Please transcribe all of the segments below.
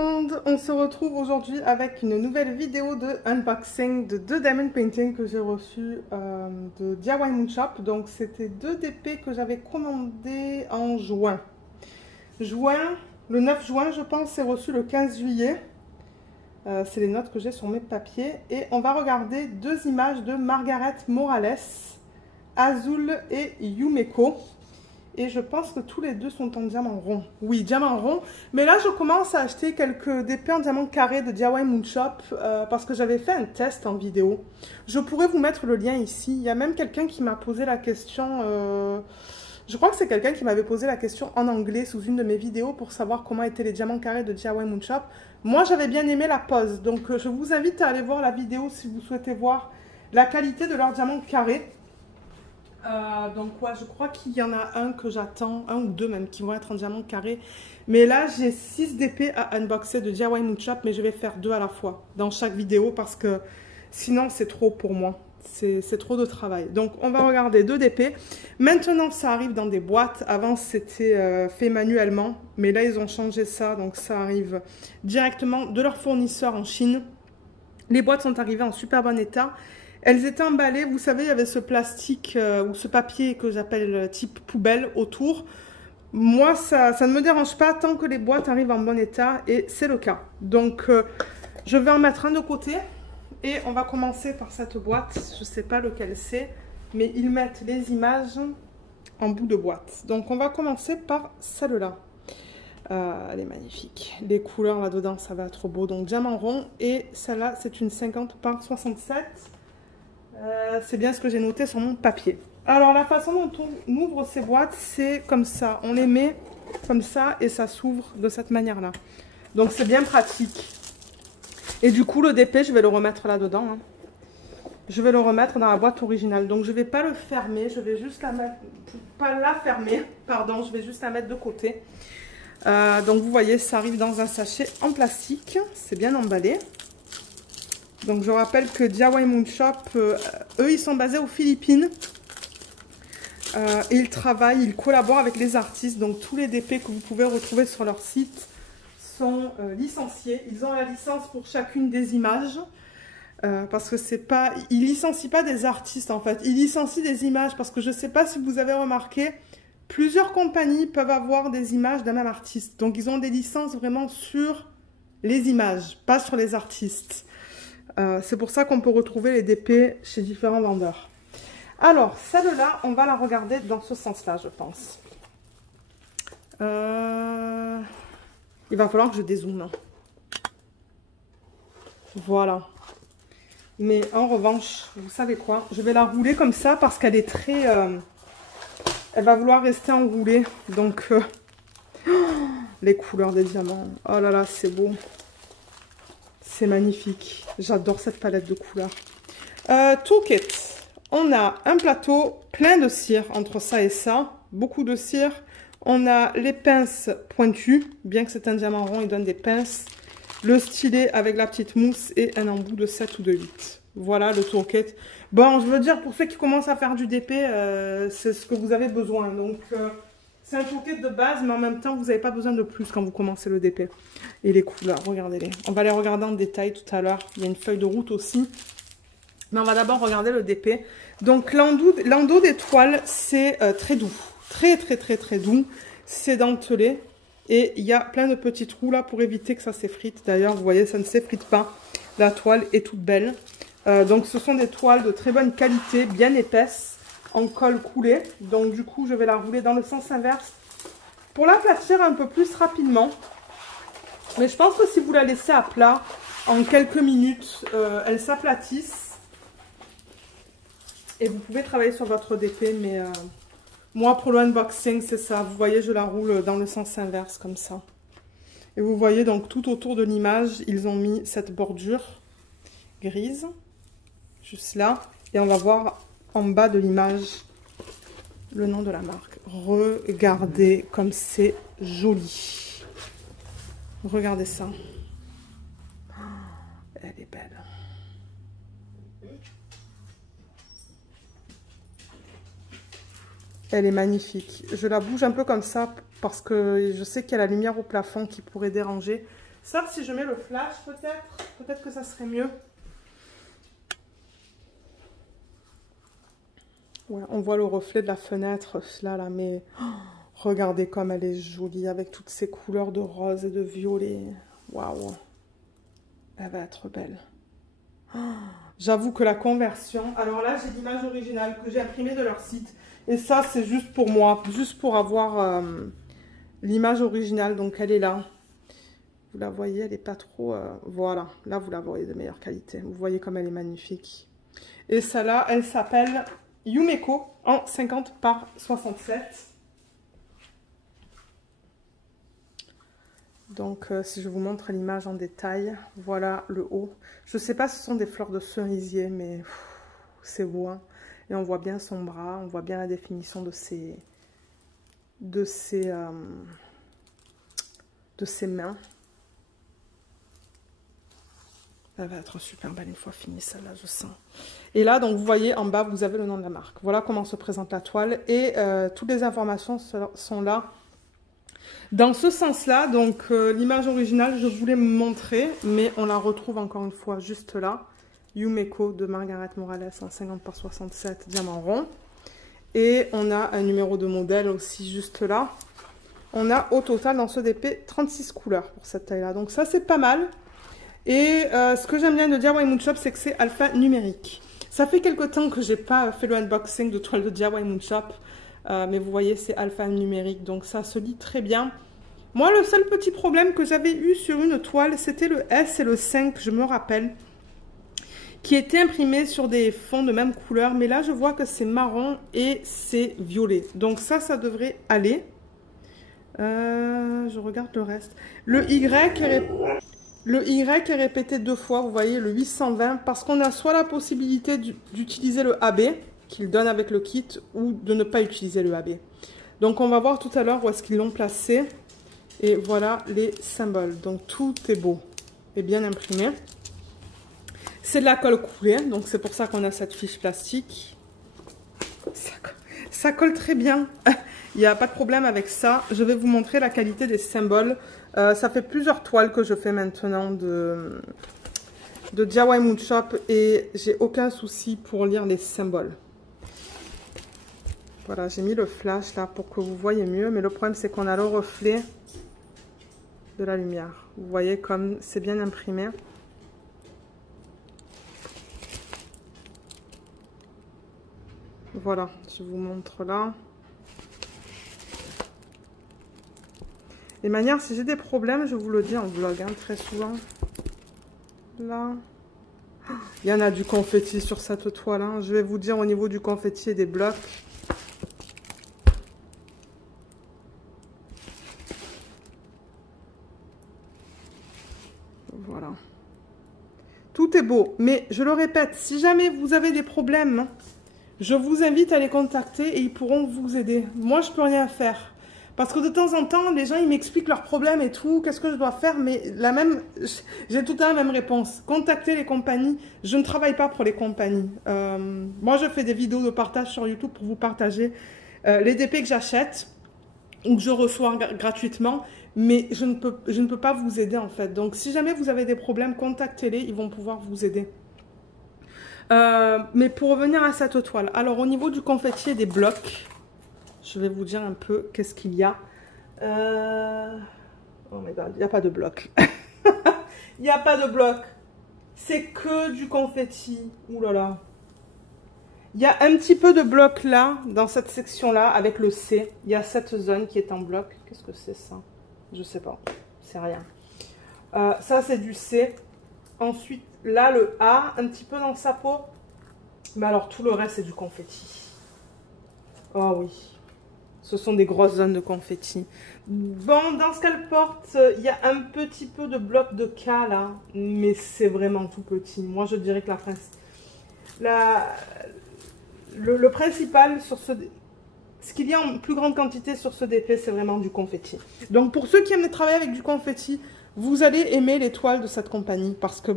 monde, on se retrouve aujourd'hui avec une nouvelle vidéo de unboxing de 2 diamond painting que j'ai reçu de DIY Moon Shop. Donc c'était 2 DP que j'avais commandé en juin. Le 9 juin je pense, c'est reçu le 15 juillet. C'est les notes que j'ai sur mes papiers. Et on va regarder 2 images de Margaret Morales, Azul et Yumeko. Et je pense que tous les deux sont en diamant rond. Oui, diamant rond. Mais là, je commence à acheter quelques DP en diamant carré de DIY Moon Shop parce que j'avais fait un test en vidéo. Je pourrais vous mettre le lien ici. Il y a même quelqu'un qui m'a posé la question... je crois que c'est quelqu'un qui m'avait posé la question en anglais sous une de mes vidéos pour savoir comment étaient les diamants carrés de DIY Moon Shop. Moi, j'avais bien aimé la pose. Donc, je vous invite à aller voir la vidéo si vous souhaitez voir la qualité de leurs diamants carrés. Donc ouais, je crois qu'il y en a un que j'attends, un ou deux même, qui vont être en diamant carré. Mais là, j'ai 6 DP à unboxer de DIY Moon Shop, mais je vais faire 2 à la fois dans chaque vidéo parce que sinon c'est trop pour moi. C'est trop de travail. Donc on va regarder 2 DP. Maintenant, ça arrive dans des boîtes. Avant, c'était fait manuellement, mais là, ils ont changé ça. Donc ça arrive directement de leur fournisseur en Chine. Les boîtes sont arrivées en super bon état. Elles étaient emballées, vous savez, il y avait ce plastique ou ce papier que j'appelle type poubelle autour. Moi, ça ne me dérange pas tant que les boîtes arrivent en bon état et c'est le cas. Donc, je vais en mettre un de côté et on va commencer par cette boîte. Je ne sais pas lequel c'est, mais ils mettent les images en bout de boîte. Donc, on va commencer par celle-là. Elle est magnifique. Les couleurs là-dedans, ça va être trop beau. Donc, diamant rond et celle-là, c'est une 50 par 67. C'est bien ce que j'ai noté sur mon papier. Alors la façon dont on ouvre ces boîtes, c'est comme ça. On les met comme ça et ça s'ouvre de cette manière-là. Donc c'est bien pratique. Et du coup le DP, je vais le remettre là-dedans. Hein. Je vais le remettre dans la boîte originale. Donc je ne vais pas le fermer, je vais juste la mettre... Pas la fermer, pardon, je vais juste la mettre de côté. Donc vous voyez, ça arrive dans un sachet en plastique. C'est bien emballé. Donc je rappelle que DIY Moon Shop, eux ils sont basés aux Philippines et ils collaborent avec les artistes. Donc tous les DP que vous pouvez retrouver sur leur site sont licenciés. Ils ont la licence pour chacune des images parce que c'est pas, ils licencient pas des artistes en fait, ils licencient des images parce que je sais pas si vous avez remarqué, plusieurs compagnies peuvent avoir des images d'un même artiste. Donc ils ont des licences vraiment sur les images, pas sur les artistes. C'est pour ça qu'on peut retrouver les DP chez différents vendeurs. Alors, celle-là, on va la regarder dans ce sens-là, je pense. Il va falloir que je dézoome. Voilà. Mais en revanche, vous savez quoi? Je vais la rouler comme ça parce qu'elle est très... elle va vouloir rester enroulée. Donc, les couleurs des diamants. Oh là là, c'est beau. C'est magnifique. J'adore cette palette de couleurs. Toolkit. On a un plateau plein de cire entre ça et ça. Beaucoup de cire. On a les pinces pointues. Bien que c'est un diamant rond, il donne des pinces. Le stylet avec la petite mousse et un embout de 7 ou de 8. Voilà le toolkit. Bon, je veux dire, pour ceux qui commencent à faire du DP, c'est ce que vous avez besoin. Donc... c'est un toolkit de base, mais en même temps, vous n'avez pas besoin de plus quand vous commencez le DP. Et les couleurs, regardez-les. On va les regarder en détail tout à l'heure. Il y a une feuille de route aussi. Mais on va d'abord regarder le DP. Donc, l'endos des toiles, c'est très doux. Très doux. C'est dentelé. Et il y a plein de petits trous là pour éviter que ça s'effrite. D'ailleurs, vous voyez, ça ne s'effrite pas. La toile est toute belle. Donc, ce sont des toiles de très bonne qualité, bien épaisses. En colle coulé, donc du coup je vais la rouler dans le sens inverse pour l'aplatir un peu plus rapidement, mais je pense que si vous la laissez à plat en quelques minutes, elle s'aplatisse et vous pouvez travailler sur votre DP. Mais moi pour le unboxing c'est ça, vous voyez, je la roule dans le sens inverse comme ça et vous voyez donc tout autour de l'image ils ont mis cette bordure grise juste là et on va voir en bas de l'image le nom de la marque. Regardez comme c'est joli. Regardez ça. Elle est belle. Elle est magnifique. Je la bouge un peu comme ça parce que je sais qu'il y a la lumière au plafond qui pourrait déranger. Sauf si je mets le flash, peut-être que ça serait mieux. Ouais, on voit le reflet de la fenêtre là, mais oh, regardez comme elle est jolie avec toutes ces couleurs de rose et de violet. Waouh, elle va être belle. Oh, j'avoue que la conversion... Alors là, j'ai l'image originale que j'ai imprimée de leur site. Et ça, c'est juste pour moi, juste pour avoir l'image originale. Donc, elle est là. Vous la voyez, elle n'est pas trop... voilà, là, vous la voyez de meilleure qualité. Vous voyez comme elle est magnifique. Et celle-là, elle s'appelle Yumeko en 50 par 67. Donc, si je vous montre l'image en détail, voilà le haut. Je ne sais pas si ce sont des fleurs de cerisier, mais c'est beau, hein. Et on voit bien son bras, on voit bien la définition de ses mains. Elle va être super belle une fois finie celle-là, je sens. Et là, donc vous voyez en bas, vous avez le nom de la marque. Voilà comment se présente la toile. Et toutes les informations sont là. Dans ce sens-là, donc l'image originale, je voulais me montrer, mais on la retrouve encore une fois juste là. Yumeko de Margaret Morales en 50 par 67, diamant rond. Et on a un numéro de modèle aussi juste là. On a au total dans ce DP 36 couleurs pour cette taille-là. Donc ça, c'est pas mal. Et ce que j'aime bien de DIY Moonshop, c'est que c'est alphanumérique. Ça fait quelque temps que j'ai pas fait le unboxing de toile de DIY Moonshop. Mais vous voyez, c'est alphanumérique. Donc ça se lit très bien. Moi, le seul petit problème que j'avais eu sur une toile, c'était le S et le 5, je me rappelle, qui étaient imprimés sur des fonds de même couleur. Mais là, je vois que c'est marron et c'est violet. Donc ça devrait aller. Je regarde le reste. Le Y est répété 2 fois, vous voyez, le 820, parce qu'on a soit la possibilité d'utiliser le AB, qu'il donne avec le kit, ou de ne pas utiliser le AB. Donc on va voir tout à l'heure où est-ce qu'ils l'ont placé. Et voilà les symboles. Donc tout est beau et bien imprimé. C'est de la colle coulée, donc c'est pour ça qu'on a cette fiche plastique. Ça colle très bien. Il n'y a pas de problème avec ça. Je vais vous montrer la qualité des symboles. Ça fait plusieurs toiles que je fais maintenant de DIY Moonshop et j'ai aucun souci pour lire les symboles. Voilà, j'ai mis le flash là pour que vous voyez mieux, mais le problème c'est qu'on a le reflet de la lumière. Vous voyez comme c'est bien imprimé. Voilà, je vous montre là. Les manières, si j'ai des problèmes, je vous le dis en vlog, hein, très souvent. Là. Il y en a du confetti sur cette toile. Hein. Je vais vous dire au niveau du confetti et des blocs. Voilà. Tout est beau. Mais je le répète, si jamais vous avez des problèmes, je vous invite à les contacter et ils pourront vous aider. Moi, je peux rien faire. Parce que de temps en temps, les gens, ils m'expliquent leurs problèmes et tout, qu'est-ce que je dois faire, mais j'ai tout le temps la même réponse. Contactez les compagnies. Je ne travaille pas pour les compagnies. Moi, je fais des vidéos de partage sur YouTube pour vous partager les DP que j'achète ou que je reçois gratuitement, mais je ne peux pas vous aider en fait. Donc, si jamais vous avez des problèmes, contactez-les, ils vont pouvoir vous aider. Mais pour revenir à cette toile, alors au niveau du confetti et des blocs, je vais vous dire un peu qu'est-ce qu'il y a. Oh my god, il n'y a pas de bloc. Il n'y a pas de bloc. C'est que du confetti. Ouh là là. Il y a un petit peu de bloc là, dans cette section-là, avec le C. Il y a cette zone qui est en bloc. Qu'est-ce que c'est ça? Je sais pas. C'est rien. Ça, c'est du C. Ensuite, là, le A, un petit peu dans sa peau. Mais alors, tout le reste, c'est du confetti. Oh oui. Ce sont des grosses zones de confetti. Bon, dans ce qu'elle porte, il y a un petit peu de bloc de K là, mais c'est vraiment tout petit. Moi, je dirais que le principal sur ce qu'il y a en plus grande quantité sur ce DP, c'est vraiment du confetti. Donc, pour ceux qui aiment travailler avec du confetti, vous allez aimer les toiles de cette compagnie parce que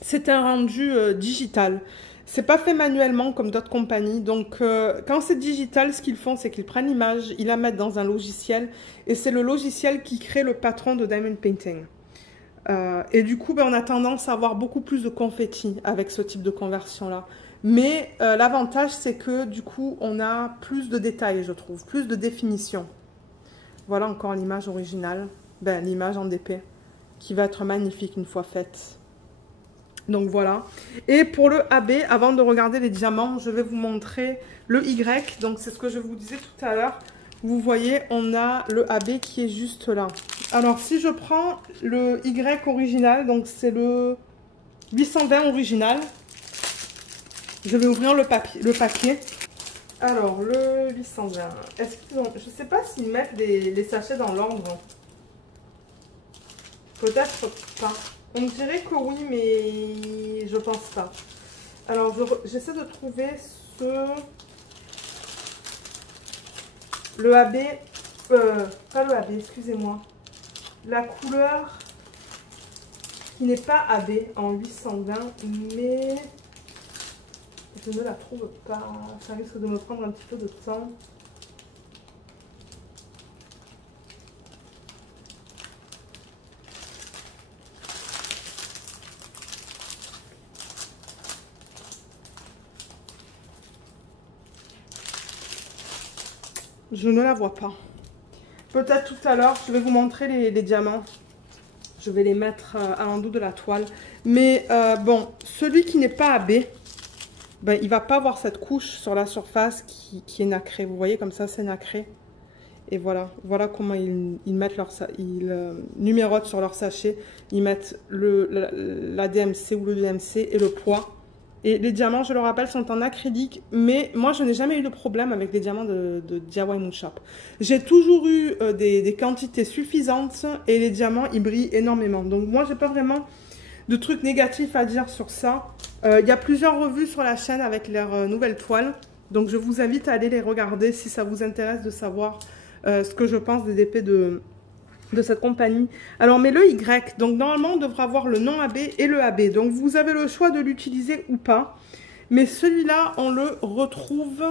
c'est un rendu digital. C'est pas fait manuellement comme d'autres compagnies. Donc, quand c'est digital, ce qu'ils font, c'est qu'ils prennent l'image, ils la mettent dans un logiciel et c'est le logiciel qui crée le patron de Diamond Painting. Et du coup, ben, on a tendance à avoir beaucoup plus de confettis avec ce type de conversion-là. Mais l'avantage, c'est que du coup, on a plus de détails, je trouve, plus de définition. Voilà encore l'image originale, ben, l'image en DP, qui va être magnifique une fois faite. Donc voilà. Et pour le AB, avant de regarder les diamants, je vais vous montrer le Y. Donc c'est ce que je vous disais tout à l'heure. Vous voyez, on a le AB qui est juste là. Alors si je prends le Y original, donc c'est le 820 original. Je vais ouvrir le papier. Alors le 820, est-ce qu'ils ont... Je ne sais pas s'ils mettent les sachets dans l'ordre. Peut-être pas. On dirait que oui, mais je pense pas. Alors, j'essaie de trouver le AB, pas le AB, excusez-moi. La couleur qui n'est pas AB en 820, mais je ne la trouve pas. Ça risque de me prendre un petit peu de temps. Je ne la vois pas. Peut-être tout à l'heure, je vais vous montrer les diamants. Je vais les mettre à l'endos de la toile. Mais bon, celui qui n'est pas AB, ben, il ne va pas avoir cette couche sur la surface qui est nacrée. Vous voyez, comme ça, c'est nacré. Et voilà, voilà comment ils mettent numérotent sur leur sachet. Ils mettent la DMC ou le DMC et le poids. Et les diamants, je le rappelle, sont en acrylique. Mais moi, je n'ai jamais eu de problème avec les diamants de DIY Moonshop. J'ai toujours eu des quantités suffisantes et les diamants, ils brillent énormément. Donc moi, j'ai pas vraiment de trucs négatifs à dire sur ça. Il y a plusieurs revues sur la chaîne avec leurs nouvelles toiles. Donc je vous invite à aller les regarder si ça vous intéresse de savoir ce que je pense des DP de cette compagnie. Alors, mais le Y, donc normalement, on devra avoir le non AB et le AB. Donc, vous avez le choix de l'utiliser ou pas. Mais celui-là, on le retrouve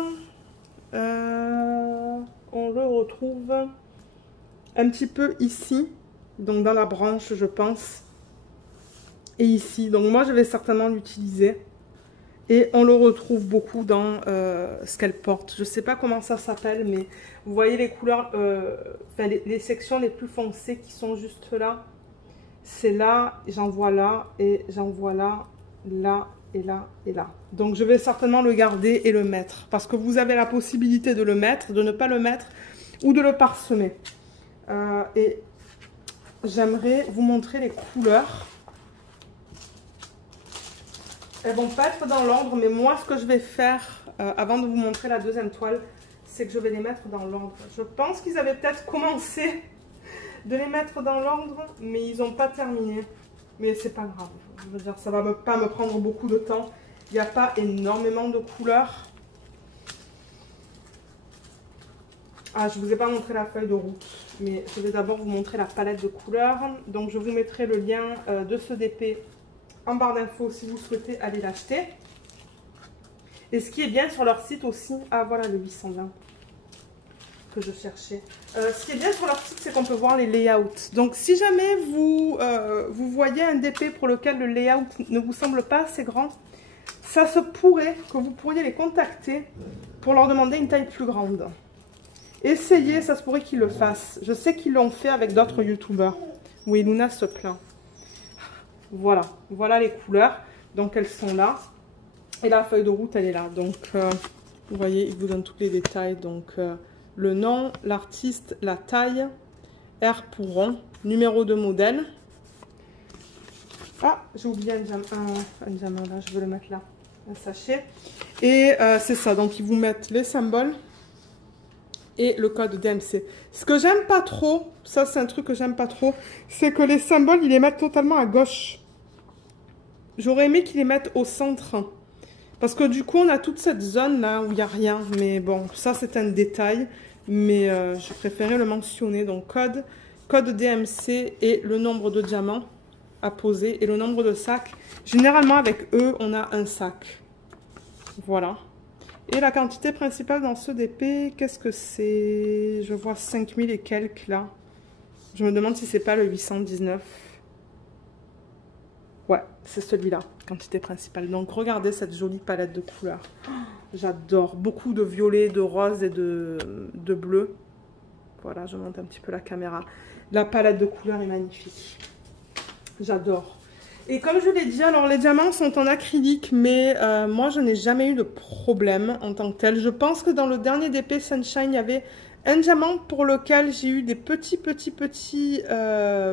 un petit peu ici. Donc, dans la branche, je pense. Et ici. Donc, moi, je vais certainement l'utiliser. Et on le retrouve beaucoup dans ce qu'elle porte. Je ne sais pas comment ça s'appelle, mais vous voyez les couleurs, les sections les plus foncées qui sont juste là. C'est là, j'en vois là, et j'en vois là, là, et là, et là. Donc je vais certainement le garder et le mettre. Parce que vous avez la possibilité de le mettre, de ne pas le mettre, ou de le parsemer. Et j'aimerais vous montrer les couleurs. Elles vont pas être dans l'ordre, mais moi, ce que je vais faire, avant de vous montrer la deuxième toile, c'est que je vais les mettre dans l'ordre. Je pense qu'ils avaient peut-être commencé de les mettre dans l'ordre, mais ils n'ont pas terminé. Mais c'est pas grave. Je veux dire, ça va pas me prendre beaucoup de temps. Il n'y a pas énormément de couleurs. Ah, je ne vous ai pas montré la feuille de route, mais je vais d'abord vous montrer la palette de couleurs. Donc, je vous mettrai le lien de ce DP en barre d'infos si vous souhaitez aller l'acheter. Et ce qui est bien sur leur site aussi, ah voilà le 820 que je cherchais. Ce qui est bien sur leur site, c'est qu'on peut voir les layouts. Donc si jamais vous voyez un DP pour lequel le layout ne vous semble pas assez grand, ça se pourrait que vous pourriez les contacter pour leur demander une taille plus grande. Essayez, ça se pourrait qu'ils le fassent. Je sais qu'ils l'ont fait avec d'autres youtubeurs. Oui, Luna se plaint. Voilà, voilà les couleurs. Donc elles sont là. Et la feuille de route, elle est là. Donc, vous voyez, il vous donne tous les détails. Donc, le nom, l'artiste, la taille, R pour rond, numéro de modèle. Ah, j'ai oublié un diamant là, je vais le mettre là. Un sachet. Et c'est ça, donc ils vous mettent les symboles et le code DMC. Ce que j'aime pas trop, ça c'est un truc que j'aime pas trop, c'est que les symboles, ils les mettent totalement à gauche. J'aurais aimé qu'ils les mettent au centre. Parce que du coup, on a toute cette zone là où il n'y a rien. Mais bon, ça c'est un détail. Mais je préférais le mentionner. Donc code DMC et le nombre de diamants à poser et le nombre de sacs. Généralement avec eux, on a un sac. Voilà. Et la quantité principale dans ce DP, qu'est-ce que c'est? Je vois 5000 et quelques là. Je me demande si c'est pas le 819. Ouais, c'est celui-là, quantité principale. Donc regardez cette jolie palette de couleurs. Oh, j'adore. Beaucoup de violet, de rose et de bleu. Voilà, je monte un petit peu la caméra. La palette de couleurs est magnifique. J'adore. Et comme je l'ai dit, alors les diamants sont en acrylique, mais moi je n'ai jamais eu de problème en tant que tel. Je pense que dans le dernier DP Sunshine, il y avait un diamant pour lequel j'ai eu des petits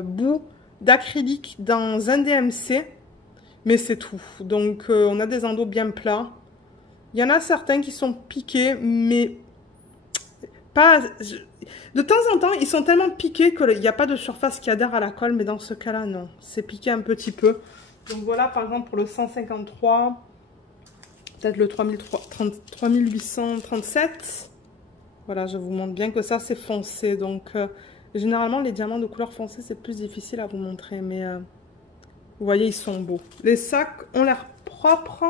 bouts d'acrylique dans un DMC, mais c'est tout. Donc on a des endos bien plats. Il y en a certains qui sont piqués, mais pas... De temps en temps, ils sont tellement piqués qu'il n'y a pas de surface qui adhère à la colle, mais dans ce cas-là, non. C'est piqué un petit peu. Donc voilà, par exemple, pour le 153, peut-être le 3837. Voilà, je vous montre bien que ça, c'est foncé. Donc, généralement, les diamants de couleur foncée, c'est plus difficile à vous montrer. Mais, vous voyez, ils sont beaux. Les sacs ont l'air propres.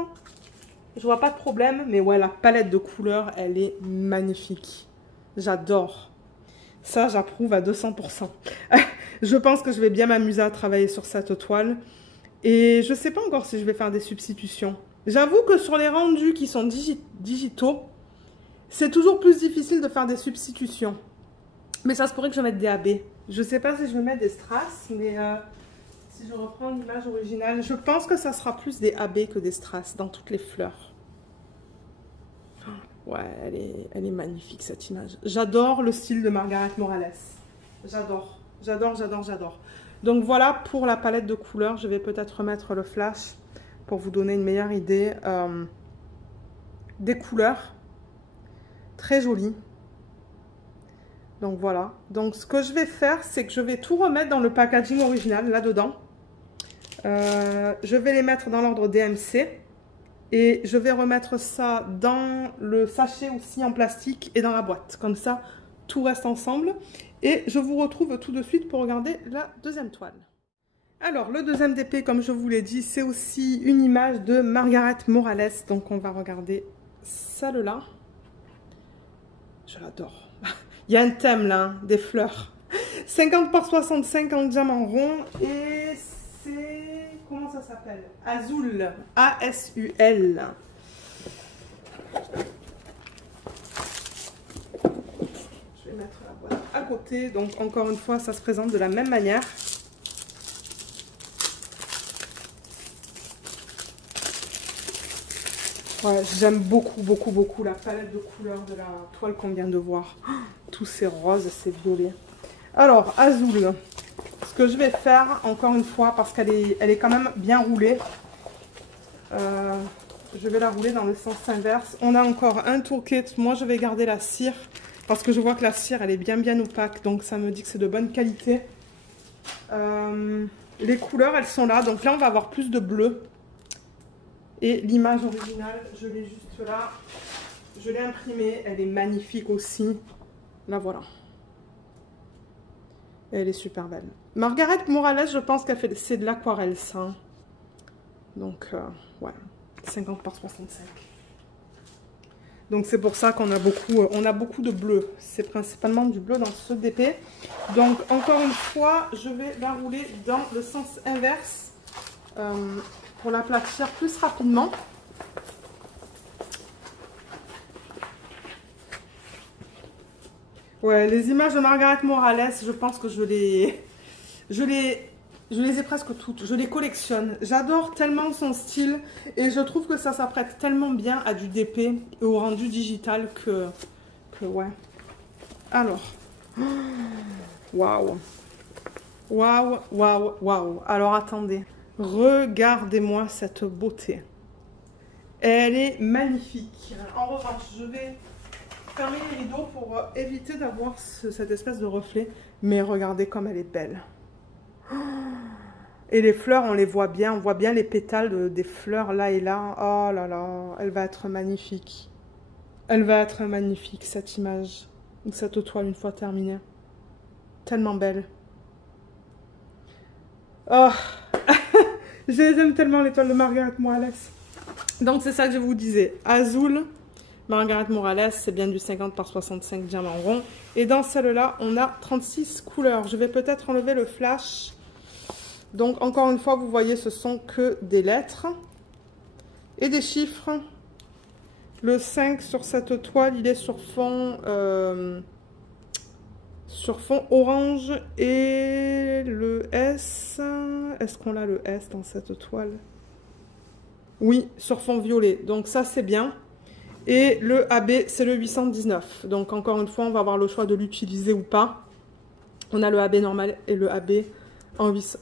Je vois pas de problème. Mais ouais, la palette de couleurs, elle est magnifique. J'adore. Ça, j'approuve à 200%. Je pense que je vais bien m'amuser à travailler sur cette toile. Et je ne sais pas encore si je vais faire des substitutions. J'avoue que sur les rendus qui sont digitaux, c'est toujours plus difficile de faire des substitutions. Mais ça se pourrait que je mette des AB. Je ne sais pas si je vais mettre des strass, mais si je reprends l'image originale, je pense que ça sera plus des AB que des strass dans toutes les fleurs. Ouais, elle est magnifique cette image. J'adore le style de Margaret Morales. J'adore, j'adore, j'adore, j'adore. Donc voilà pour la palette de couleurs. Je vais peut-être remettre le flash pour vous donner une meilleure idée des couleurs. Très jolies. Donc voilà. Donc ce que je vais faire, c'est que je vais tout remettre dans le packaging original, là-dedans. Je vais les mettre dans l'ordre DMC. Et je vais remettre ça dans le sachet aussi en plastique et dans la boîte. Comme ça, tout reste ensemble. Et je vous retrouve tout de suite pour regarder la deuxième toile. Alors, le deuxième DP, comme je vous l'ai dit, c'est aussi une image de Margaret Morales. Donc, on va regarder celle-là. Je l'adore. Il y a un thème là, hein, des fleurs. 50 par 65 en diamant rond. Et c'est... Comment ça s'appelle? Azul. A-S-U-L. Je vais mettre la boîte à côté. Donc, encore une fois, ça se présente de la même manière. Ouais, j'aime beaucoup, beaucoup, beaucoup la palette de couleurs de la toile qu'on vient de voir. Oh, tous ces roses, ces violets. Alors, Azul. Ce que je vais faire, encore une fois, parce qu'elle est quand même bien roulée, je vais la rouler dans le sens inverse. On a encore un tourquet. Moi, je vais garder la cire, parce que je vois que la cire, elle est bien opaque, donc ça me dit que c'est de bonne qualité. Les couleurs, elles sont là, donc là, on va avoir plus de bleu. Et l'image originale, je l'ai juste là. Je l'ai imprimée, elle est magnifique aussi. La voilà. Elle est super belle. Margaret Morales, je pense qu'elle fait, c'est de l'aquarelle, ça. Hein. Donc, ouais, 50 par 65. Donc, c'est pour ça qu'on a beaucoup de bleu. C'est principalement du bleu dans ce DP. Donc, encore une fois, je vais la rouler dans le sens inverse pour l'aplatir plus rapidement. Ouais, les images de Margaret Morales, je pense que je les ai presque toutes. Je les collectionne. J'adore tellement son style et je trouve que ça s'apprête tellement bien à du DP et au rendu digital que ouais. Alors, waouh, waouh, waouh, waouh. Alors attendez, regardez-moi cette beauté. Elle est magnifique. En revanche, je vais fermer les rideaux pour éviter d'avoir cette espèce de reflet. Mais regardez comme elle est belle. Et les fleurs, on les voit bien. On voit bien les pétales des fleurs là et là. Oh là là, elle va être magnifique. Elle va être magnifique, cette image. Cette toile, une fois terminée. Tellement belle. Oh, je les aime tellement, les toiles de Margaret Morales. Donc, c'est ça que je vous disais. Azul. Margaret Morales, c'est bien du 50 par 65 diamants ronds. Et dans celle-là, on a 36 couleurs. Je vais peut-être enlever le flash Donc encore une fois, vous voyez, ce sont que des lettres et des chiffres. Le 5 sur cette toile, il est sur fond orange. Et le S, est-ce qu'on a le S dans cette toile? Oui, sur fond violet. Donc ça, c'est bien. Et le AB, c'est le 819. Donc encore une fois, on va avoir le choix de l'utiliser ou pas. On a le AB normal et le AB en 8...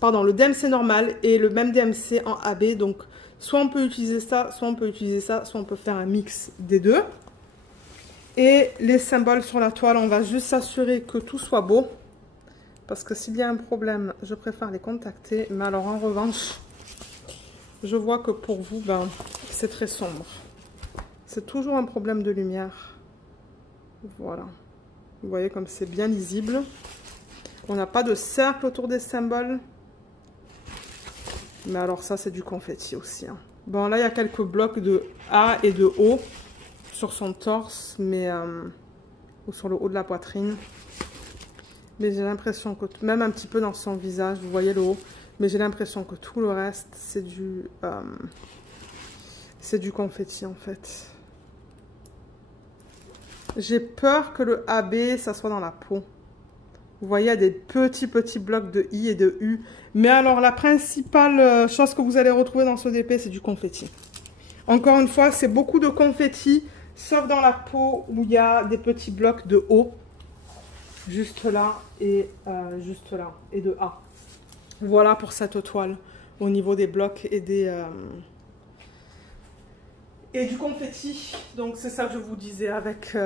pardon, le DMC normal et le même DMC en AB. Donc soit on peut utiliser ça, soit on peut utiliser ça, soit on peut faire un mix des deux. Et les symboles sur la toile, on va juste s'assurer que tout soit beau. Parce que s'il y a un problème, je préfère les contacter. Mais alors en revanche, je vois que pour vous, ben, c'est très sombre. C'est toujours un problème de lumière. Voilà. Vous voyez comme c'est bien lisible. On n'a pas de cercle autour des symboles. Mais alors ça, c'est du confetti aussi. Hein. Bon, là, il y a quelques blocs de A et de O sur son torse, mais ou sur le haut de la poitrine. Mais j'ai l'impression que, même un petit peu dans son visage, vous voyez le haut, mais j'ai l'impression que tout le reste, c'est du confetti en fait. J'ai peur que le AB, ça soit dans la peau. Vous voyez, il y a des petits blocs de I et de U. Mais alors, la principale chose que vous allez retrouver dans ce DP, c'est du confetti. Encore une fois, c'est beaucoup de confetti, sauf dans la peau où il y a des petits blocs de O. Juste là et de A. Voilà pour cette toile, au niveau des blocs et du confetti. Donc c'est ça que je vous disais, avec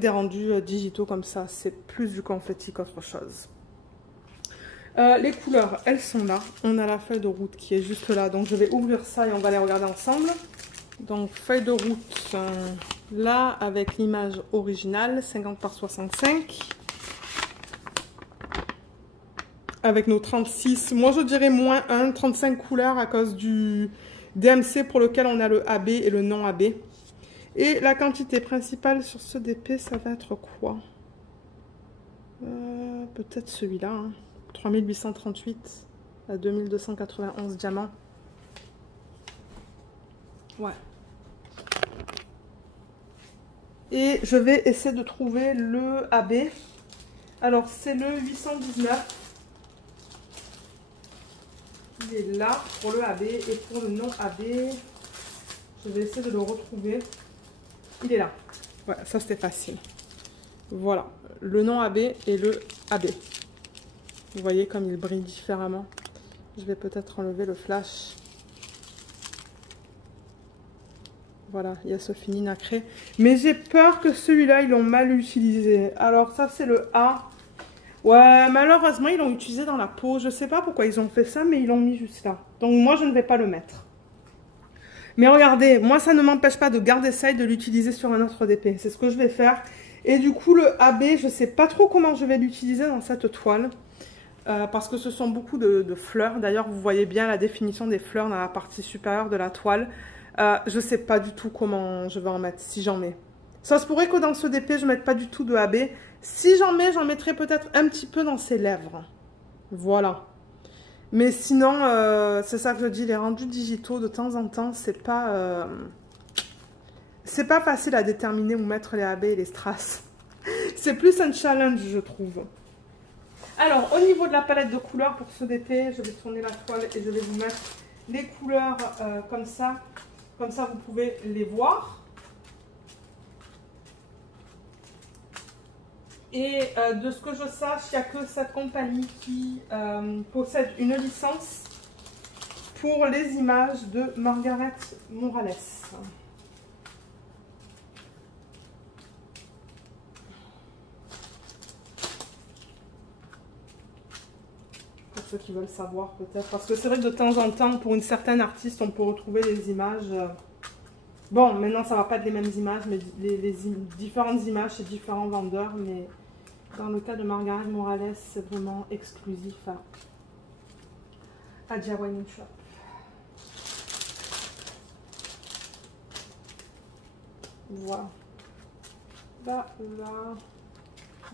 des rendus digitaux comme ça, c'est plus du confetti qu'autre chose. Les couleurs, elles sont là. On a la feuille de route qui est juste là, donc je vais ouvrir ça et on va les regarder ensemble. Donc feuille de route, là avec l'image originale, 50 par 65. Avec nos 36, moi je dirais moins 1, 35 couleurs à cause du DMC pour lequel on a le AB et le non AB. Et la quantité principale sur ce DP, ça va être quoi? Peut-être celui-là, hein. 3838 à 2291 diamants. Ouais. Et je vais essayer de trouver le AB. Alors c'est le 819. Il est là pour le AB et pour le non AB, je vais essayer de le retrouver. Il est là. Voilà, ça c'était facile. Voilà, le non AB et le AB. Vous voyez comme il brille différemment. Je vais peut-être enlever le flash. Voilà, il y a ce fini nacré. Mais j'ai peur que celui-là, ils l'ont mal utilisé. Alors ça c'est le A. Ouais, malheureusement, ils l'ont utilisé dans la peau. Je sais pas pourquoi ils ont fait ça, mais ils l'ont mis juste là. Donc, moi, je ne vais pas le mettre. Mais regardez, moi, ça ne m'empêche pas de garder ça et de l'utiliser sur un autre DP. C'est ce que je vais faire. Et du coup, le AB, je ne sais pas trop comment je vais l'utiliser dans cette toile. Parce que ce sont beaucoup de fleurs. D'ailleurs, vous voyez bien la définition des fleurs dans la partie supérieure de la toile. Je ne sais pas du tout comment je vais en mettre, si j'en mets. Ça se pourrait que dans ce DP, je ne mette pas du tout de AB. Si j'en mets, j'en mettrai peut-être un petit peu dans ses lèvres. Voilà. Mais sinon, c'est ça que je dis, les rendus digitaux, de temps en temps, c'est pas facile à déterminer où mettre les AB et les strass. C'est plus un challenge, je trouve. Alors, au niveau de la palette de couleurs pour ce DP, je vais tourner la toile et je vais vous mettre les couleurs comme ça. Comme ça, vous pouvez les voir. Et de ce que je sache, il n'y a que cette compagnie qui possède une licence pour les images de Margaret Morales. Pour ceux qui veulent savoir peut-être. Parce que c'est vrai que de temps en temps, pour une certaine artiste, on peut retrouver les images... Bon, maintenant, ça ne va pas être les mêmes images, mais les différentes images chez différents vendeurs. Mais dans le cas de Margaret Morales, c'est vraiment exclusif à DIY Shop. Voilà. Là, là,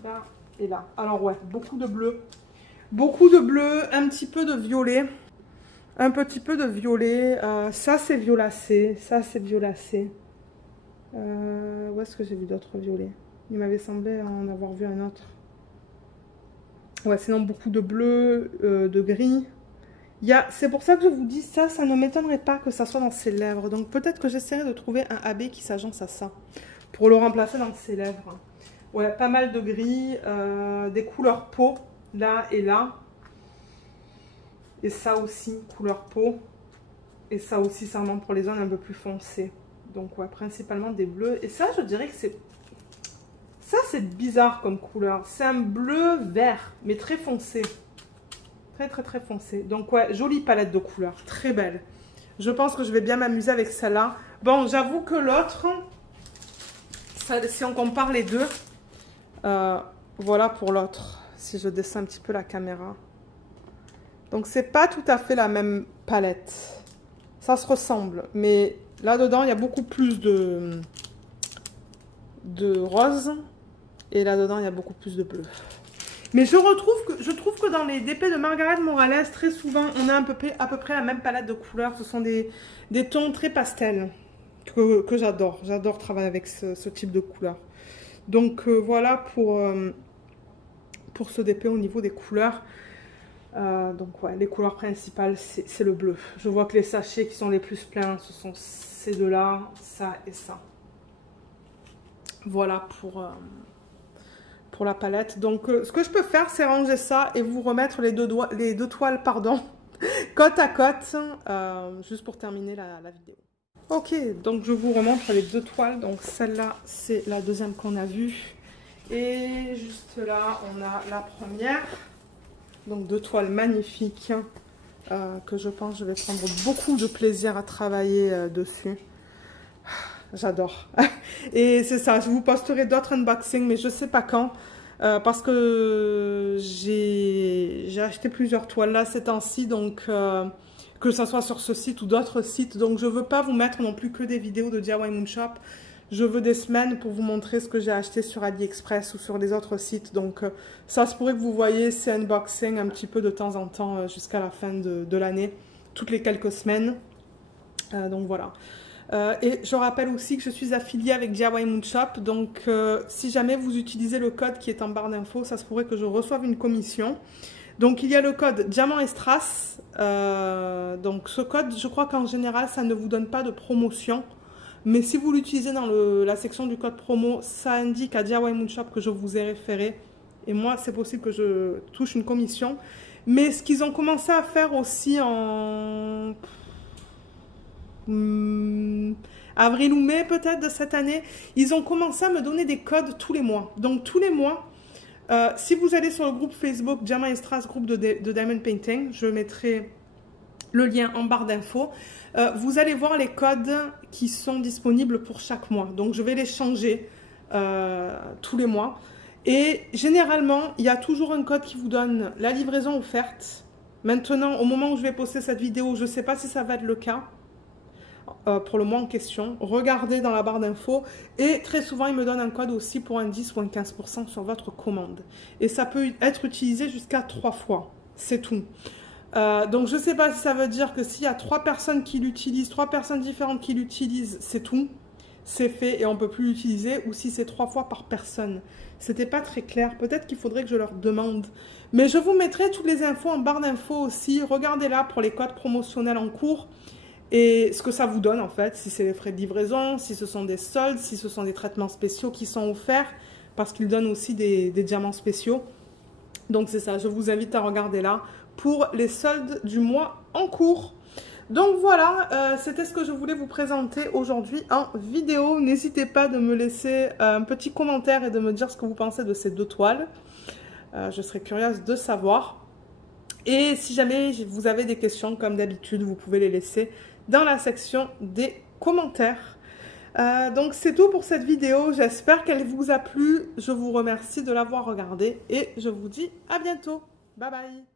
là et là. Alors ouais, beaucoup de bleu. Beaucoup de bleu, un petit peu de violet. Un petit peu de violet. Ça, c'est violacé. Ça, c'est violacé. Où est-ce que j'ai vu d'autres violets? Il m'avait semblé en avoir vu un autre. Ouais, sinon beaucoup de bleu, de gris. C'est pour ça que je vous dis ça, ça ne m'étonnerait pas que ça soit dans ses lèvres. Donc peut-être que j'essaierai de trouver un AB qui s'agence à ça. Pour le remplacer dans ses lèvres. Ouais, pas mal de gris, des couleurs peau, là et là. Et ça aussi, couleur peau. Et ça aussi, ça remonte pour les zones un peu plus foncées. Donc ouais, principalement des bleus. Et ça, je dirais que c'est... Ça, c'est bizarre comme couleur. C'est un bleu vert, mais très foncé. Très, très, très foncé. Donc, ouais, jolie palette de couleurs. Très belle. Je pense que je vais bien m'amuser avec celle-là. Bon, j'avoue que l'autre, si on compare les deux, voilà pour l'autre. Si je descends un petit peu la caméra. Donc, c'est pas tout à fait la même palette. Ça se ressemble. Mais là-dedans, il y a beaucoup plus de rose. Et là-dedans, il y a beaucoup plus de bleu. Mais je trouve que dans les DP de Margaret Morales, très souvent, on a à peu près la même palette de couleurs. Ce sont des tons très pastels que j'adore. J'adore travailler avec ce type de couleurs. Donc voilà pour ce DP au niveau des couleurs. Donc ouais, les couleurs principales, c'est le bleu. Je vois que les sachets qui sont les plus pleins, ce sont ces deux-là, ça et ça. Voilà pour la palette. Donc ce que je peux faire, c'est ranger ça et vous remettre les deux toiles pardon, côte à côte, juste pour terminer la vidéo. Ok, donc je vous remontre les deux toiles. Donc celle-là, c'est la deuxième qu'on a vue. Et juste là, on a la première. Donc deux toiles magnifiques que je pense je vais prendre beaucoup de plaisir à travailler dessus. J'adore. Et c'est ça, je vous posterai d'autres unboxings, mais je ne sais pas quand. Parce que j'ai acheté plusieurs toiles là ces temps-ci, donc que ce soit sur ce site ou d'autres sites. Donc je ne veux pas vous mettre non plus que des vidéos de DIY Moon Shop. Je veux des semaines pour vous montrer ce que j'ai acheté sur AliExpress ou sur les autres sites. Donc ça se pourrait que vous voyez ces unboxings un petit peu de temps en temps jusqu'à la fin de l'année, toutes les quelques semaines. Donc voilà. Et je rappelle aussi que je suis affiliée avec DIY Moon Shop, donc si jamais vous utilisez le code qui est en barre d'infos, ça se pourrait que je reçoive une commission. Donc il y a le code Diamant et Strass, donc ce code, je crois qu'en général ça ne vous donne pas de promotion, mais si vous l'utilisez dans la section du code promo, ça indique à DIY Moon Shop que je vous ai référé, et moi c'est possible que je touche une commission. Mais ce qu'ils ont commencé à faire aussi en... avril ou mai peut-être de cette année, ils ont commencé à me donner des codes tous les mois. Donc tous les mois, si vous allez sur le groupe Facebook Diamant et Strass, groupe de Diamond Painting, je mettrai le lien en barre d'infos, vous allez voir les codes qui sont disponibles pour chaque mois. Donc je vais les changer tous les mois. Et généralement, il y a toujours un code qui vous donne la livraison offerte. Maintenant, au moment où je vais poster cette vidéo, je ne sais pas si ça va être le cas. Pour le mois en question, regardez dans la barre d'infos et très souvent il me donne un code aussi pour un 10 ou un 15% sur votre commande et ça peut être utilisé jusqu'à 3 fois, c'est tout. Donc je sais pas si ça veut dire que s'il y a 3 personnes qui l'utilisent, 3 personnes différentes qui l'utilisent, c'est tout, c'est fait et on peut plus l'utiliser, ou si c'est 3 fois par personne. C'était pas très clair, peut-être qu'il faudrait que je leur demande, mais je vous mettrai toutes les infos en barre d'infos aussi. Regardez là pour les codes promotionnels en cours et ce que ça vous donne en fait, si c'est les frais de livraison, si ce sont des soldes, si ce sont des traitements spéciaux qui sont offerts, parce qu'ils donnent aussi des diamants spéciaux. Donc c'est ça, je vous invite à regarder là pour les soldes du mois en cours. Donc voilà, c'était ce que je voulais vous présenter aujourd'hui en vidéo. N'hésitez pas de me laisser un petit commentaire et de me dire ce que vous pensez de ces deux toiles. Je serais curieuse de savoir. Et si jamais vous avez des questions, comme d'habitude, vous pouvez les laisser dans la section des commentaires. Donc c'est tout pour cette vidéo, j'espère qu'elle vous a plu. Je vous remercie de l'avoir regardée et je vous dis à bientôt. Bye bye.